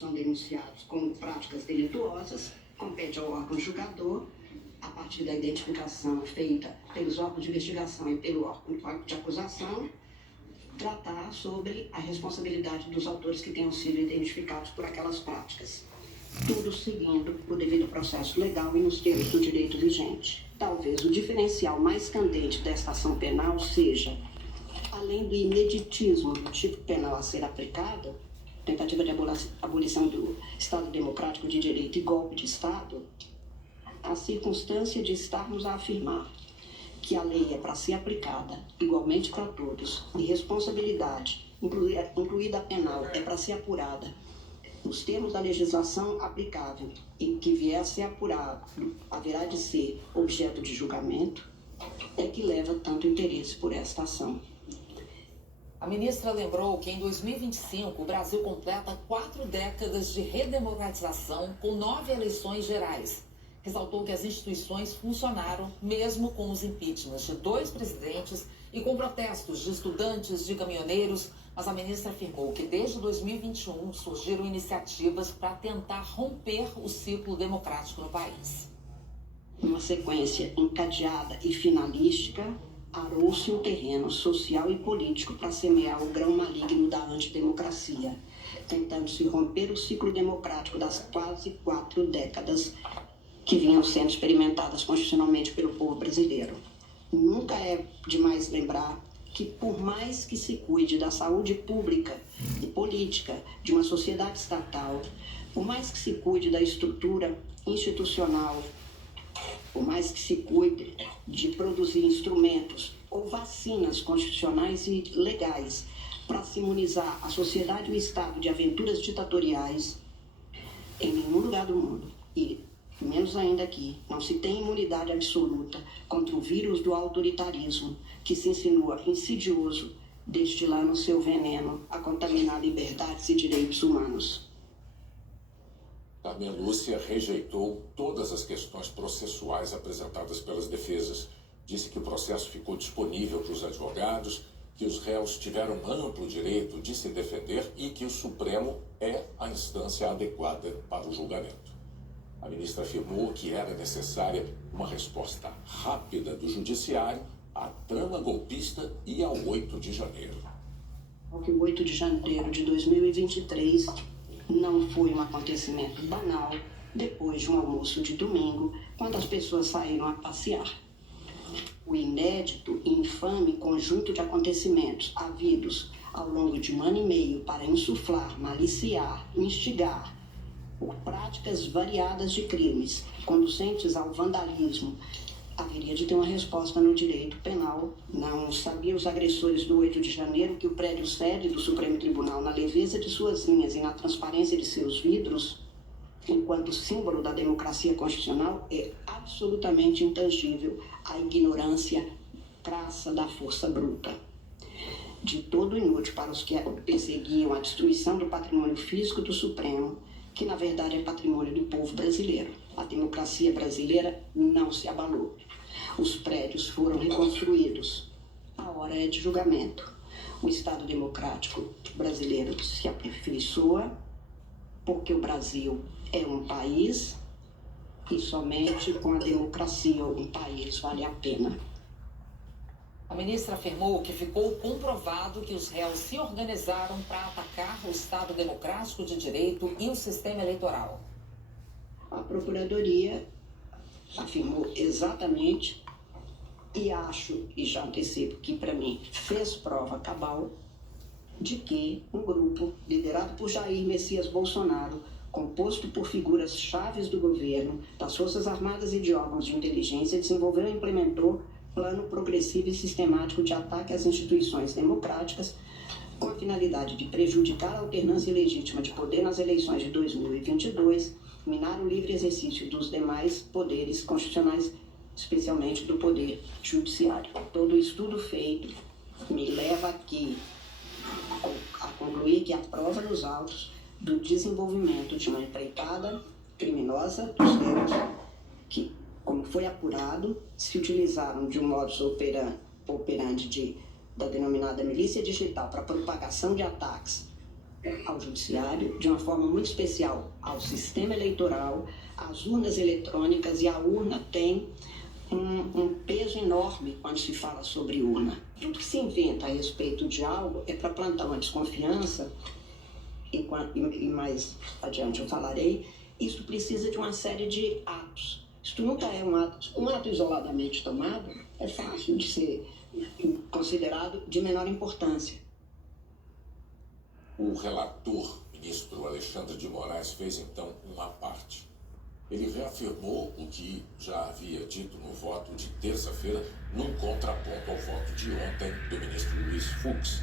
são denunciados como práticas delituosas, compete ao órgão julgador, a partir da identificação feita pelos órgãos de investigação e pelo órgão de acusação, tratar sobre a responsabilidade dos autores que tenham sido identificados por aquelas práticas. Tudo seguindo o devido processo legal e nos termos do direito vigente. Talvez o diferencial mais candente desta ação penal seja, além do ineditismo do tipo penal a ser aplicado, tentativa de abolição do Estado Democrático de Direito e golpe de Estado, a circunstância de estarmos a afirmar que a lei é para ser aplicada igualmente para todos e responsabilidade, incluída a penal, é para ser apurada nos termos da legislação aplicável e que vier a ser apurado, haverá de ser objeto de julgamento, é que leva tanto interesse por esta ação. A ministra lembrou que em 2025 o Brasil completa 4 décadas de redemocratização com 9 eleições gerais. Ressaltou que as instituições funcionaram mesmo com os impeachments de 2 presidentes e com protestos de estudantes, de caminhoneiros, mas a ministra afirmou que desde 2021 surgiram iniciativas para tentar romper o ciclo democrático no país. Uma sequência encadeada e finalística, arou-se um terreno social e político para semear o grão maligno da antidemocracia, tentando-se romper o ciclo democrático das quase 4 décadas que vinham sendo experimentadas constitucionalmente pelo povo brasileiro. Nunca é demais lembrar que, por mais que se cuide da saúde pública e política de uma sociedade estatal, por mais que se cuide da estrutura institucional, por mais que se cuide de produzir instrumentos ou vacinas constitucionais e legais para se imunizar a sociedade e o Estado de aventuras ditatoriais, em nenhum lugar do mundo, e menos ainda aqui, não se tem imunidade absoluta contra o vírus do autoritarismo que se insinua insidioso, destilando seu veneno a contaminar liberdades e direitos humanos. Carmen Lúcia rejeitou todas as questões processuais apresentadas pelas defesas. Disse que o processo ficou disponível para os advogados, que os réus tiveram amplo direito de se defender e que o Supremo é a instância adequada para o julgamento. A ministra afirmou que era necessária uma resposta rápida do judiciário à trama golpista e ao 8 de janeiro. Que o 8 de janeiro de 2023 não foi um acontecimento banal depois de um almoço de domingo, quando as pessoas saíram a passear. O inédito e infame conjunto de acontecimentos havidos ao longo de 1 ano e meio para insuflar, maliciar, instigar por práticas variadas de crimes conducentes ao vandalismo, haveria de ter uma resposta no direito penal. Não sabiam os agressores do 8 de janeiro que o prédio sede do Supremo Tribunal, na leveza de suas linhas e na transparência de seus vidros, enquanto símbolo da democracia constitucional, é absolutamente intangível à ignorância crassa da força bruta. De todo inútil para os que perseguiam a destruição do patrimônio físico do Supremo, que na verdade é patrimônio do povo brasileiro. A democracia brasileira não se abalou. Os prédios foram reconstruídos. A hora é de julgamento. O Estado democrático brasileiro se aperfeiçoa porque o Brasil é um país e somente com a democracia um país vale a pena. A ministra afirmou que ficou comprovado que os réus se organizaram para atacar o Estado Democrático de Direito e o sistema eleitoral. A Procuradoria afirmou exatamente, e acho, e já antecipo que para mim fez prova cabal, de que um grupo liderado por Jair Messias Bolsonaro, composto por figuras chaves do governo, das Forças Armadas e de órgãos de inteligência, desenvolveu e implementou plano progressivo e sistemático de ataque às instituições democráticas com a finalidade de prejudicar a alternância legítima de poder nas eleições de 2022, minar o livre exercício dos demais poderes constitucionais, especialmente do poder judiciário. Todo o estudo feito me leva aqui a concluir que a prova nos autos do desenvolvimento de uma empreitada criminosa dos réus que, como foi apurado, se utilizaram de um modus operandi da denominada milícia digital para propagação de ataques ao judiciário, de uma forma muito especial ao sistema eleitoral, às urnas eletrônicas, e a urna tem um peso enorme quando se fala sobre urna. Tudo que se inventa a respeito de algo é para plantar uma desconfiança, e mais adiante eu falarei. Isso precisa de uma série de atos. Isto nunca é um ato isoladamente tomado, é fácil de ser considerado de menor importância. O relator, ministro Alexandre de Moraes, fez então uma parte. Ele reafirmou o que já havia dito no voto de terça-feira, num contraponto ao voto de ontem do ministro Luiz Fux.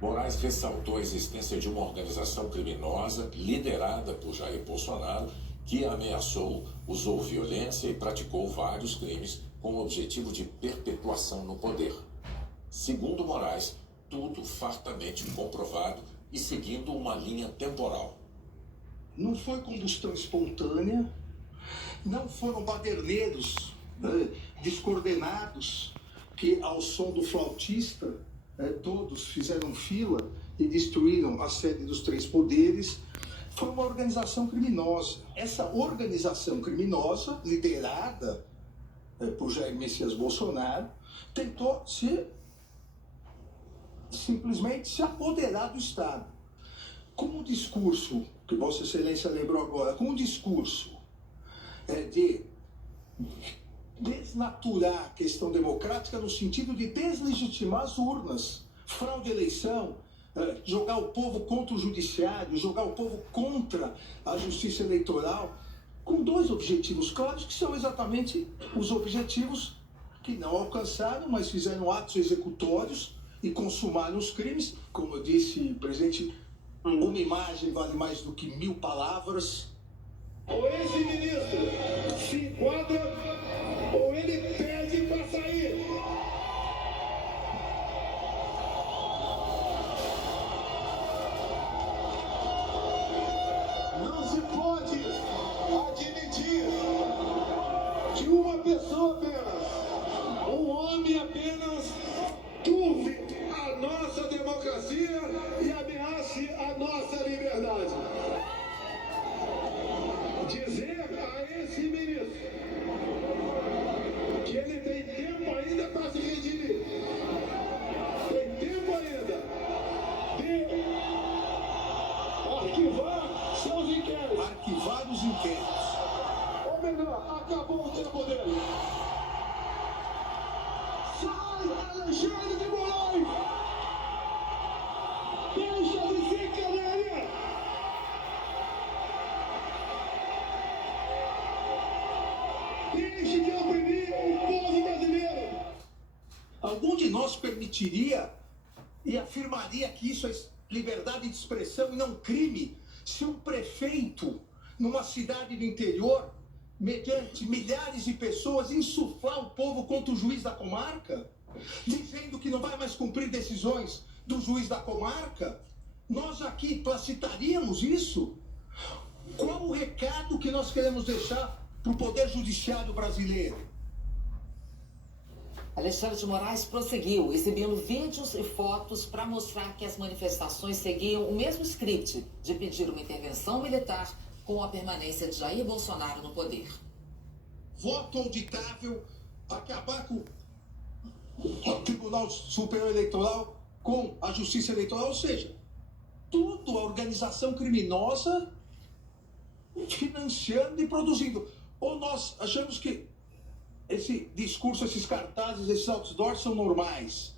Moraes ressaltou a existência de uma organização criminosa liderada por Jair Bolsonaro que ameaçou, usou violência e praticou vários crimes com o objetivo de perpetuação no poder. Segundo Moraes, tudo fartamente comprovado e seguindo uma linha temporal. Não foi combustão espontânea, não foram baderneiros descoordenados que, ao som do flautista, todos fizeram fila e destruíram a sede dos três poderes. Foi uma organização criminosa. Essa organização criminosa, liderada por Jair Messias Bolsonaro, tentou simplesmente se apoderar do Estado. Com um discurso, que Vossa Excelência lembrou agora, com um discurso de desnaturar a questão democrática no sentido de deslegitimar as urnas, fraude à eleição, jogar o povo contra o judiciário, jogar o povo contra a justiça eleitoral, com dois objetivos claros, que são exatamente os objetivos que não alcançaram, mas fizeram atos executórios e consumaram os crimes. Como eu disse, presidente, uma imagem vale mais do que 1000 palavras. Ou esse ministro se enquadra, ou ele pede para sair. Não se pode admitir que uma pessoa apenas, um homem apenas, turve a nossa democracia e ameace a nossa liberdade. Dizer a esse ministro que ele tem tempo ainda para se redimir, tem tempo ainda de arquivar seus inquéritos. Arquivar os inquéritos. Ou melhor, acabou o tempo dele. Sai, Alexandre de Moraes! Deixa de ser canária! Deixe de oprimir o povo brasileiro! Algum de nós permitiria e afirmaria que isso é liberdade de expressão e não crime se um prefeito, numa cidade do interior, mediante milhares de pessoas, insuflar o povo contra o juiz da comarca, dizendo que não vai mais cumprir decisões do juiz da comarca? Nós aqui placitaríamos isso? Qual o recado que nós queremos deixar para o Poder Judiciário brasileiro? Alexandre de Moraes prosseguiu, exibindo vídeos e fotos para mostrar que as manifestações seguiam o mesmo script de pedir uma intervenção militar com a permanência de Jair Bolsonaro no poder. Voto auditável, acabar com o Tribunal Superior Eleitoral, com a Justiça Eleitoral, ou seja, tudo a organização criminosa financiando e produzindo. Ou nós achamos que esse discurso, esses cartazes, esses outdoors são normais?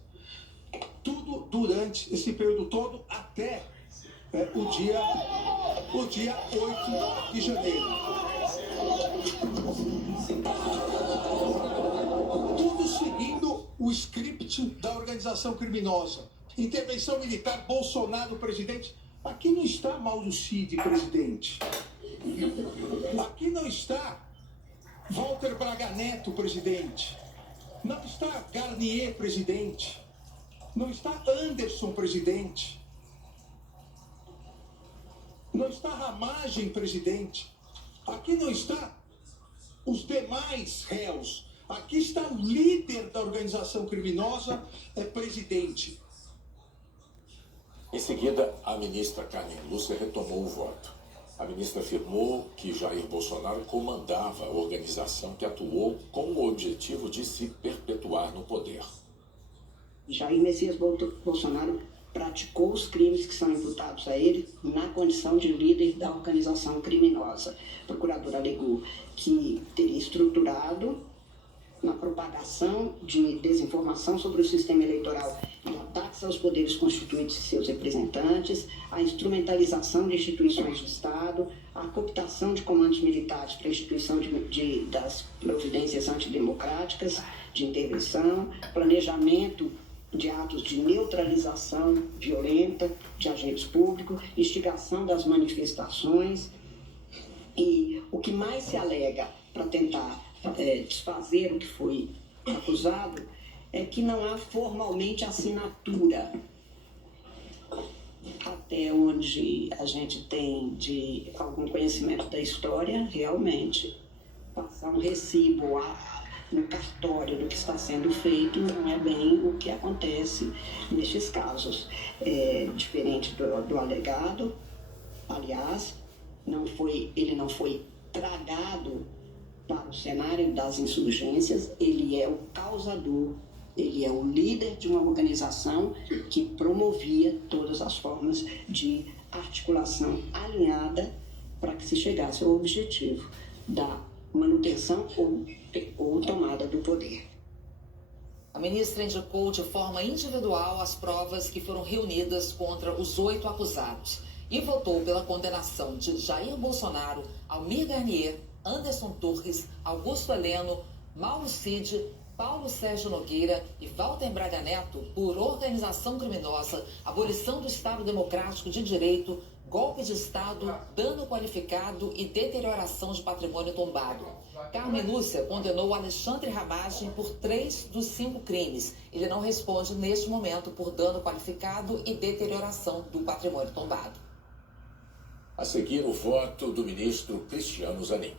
Tudo durante esse período todo até o dia 8 de janeiro. Tudo seguindo o script da organização criminosa. Intervenção militar, Bolsonaro, presidente. Aqui não está Mauro Cid, presidente. Aqui não está Walter Braga Neto, presidente. Não está Garnier, presidente. Não está Anderson, presidente. Não está Ramagem, presidente. Aqui não está os demais réus. Aqui está o líder da organização criminosa, presidente. Em seguida, a ministra Carmen Lúcia retomou o voto. A ministra afirmou que Jair Bolsonaro comandava a organização que atuou com o objetivo de se perpetuar no poder. Jair Messias Bolsonaro praticou os crimes que são imputados a ele na condição de líder da organização criminosa. O procurador alegou que teria estruturado na propagação de desinformação sobre o sistema eleitoral e ataques aos poderes constituintes e seus representantes, a instrumentalização de instituições do Estado, a cooptação de comandos militares para a instituição das providências antidemocráticas de intervenção, planejamento de atos de neutralização violenta de agentes públicos, instigação das manifestações. E o que mais se alega para tentar desfazer o que foi acusado é que não há formalmente assinatura. Até onde a gente tem de algum conhecimento da história, realmente, passar um recibo no cartório do que está sendo feito não é bem o que acontece nestes casos. É diferente do alegado, aliás, ele não foi tragado para o cenário das insurgências, ele é o causador, ele é o líder de uma organização que promovia todas as formas de articulação alinhada para que se chegasse ao objetivo da manutenção ou tomada do poder. A ministra indicou de forma individual as provas que foram reunidas contra os 8 acusados e votou pela condenação de Jair Bolsonaro, Almir Garnier, Anderson Torres, Augusto Heleno, Mauro Cid, Paulo Sérgio Nogueira e Walter Braga Neto por organização criminosa, abolição do Estado Democrático de Direito, golpe de Estado, dano qualificado e deterioração de patrimônio tombado. Carmen Lúcia condenou Alexandre Ramagem por 3 dos 5 crimes. Ele não responde neste momento por dano qualificado e deterioração do patrimônio tombado. A seguir, o voto do ministro Cristiano Zanin.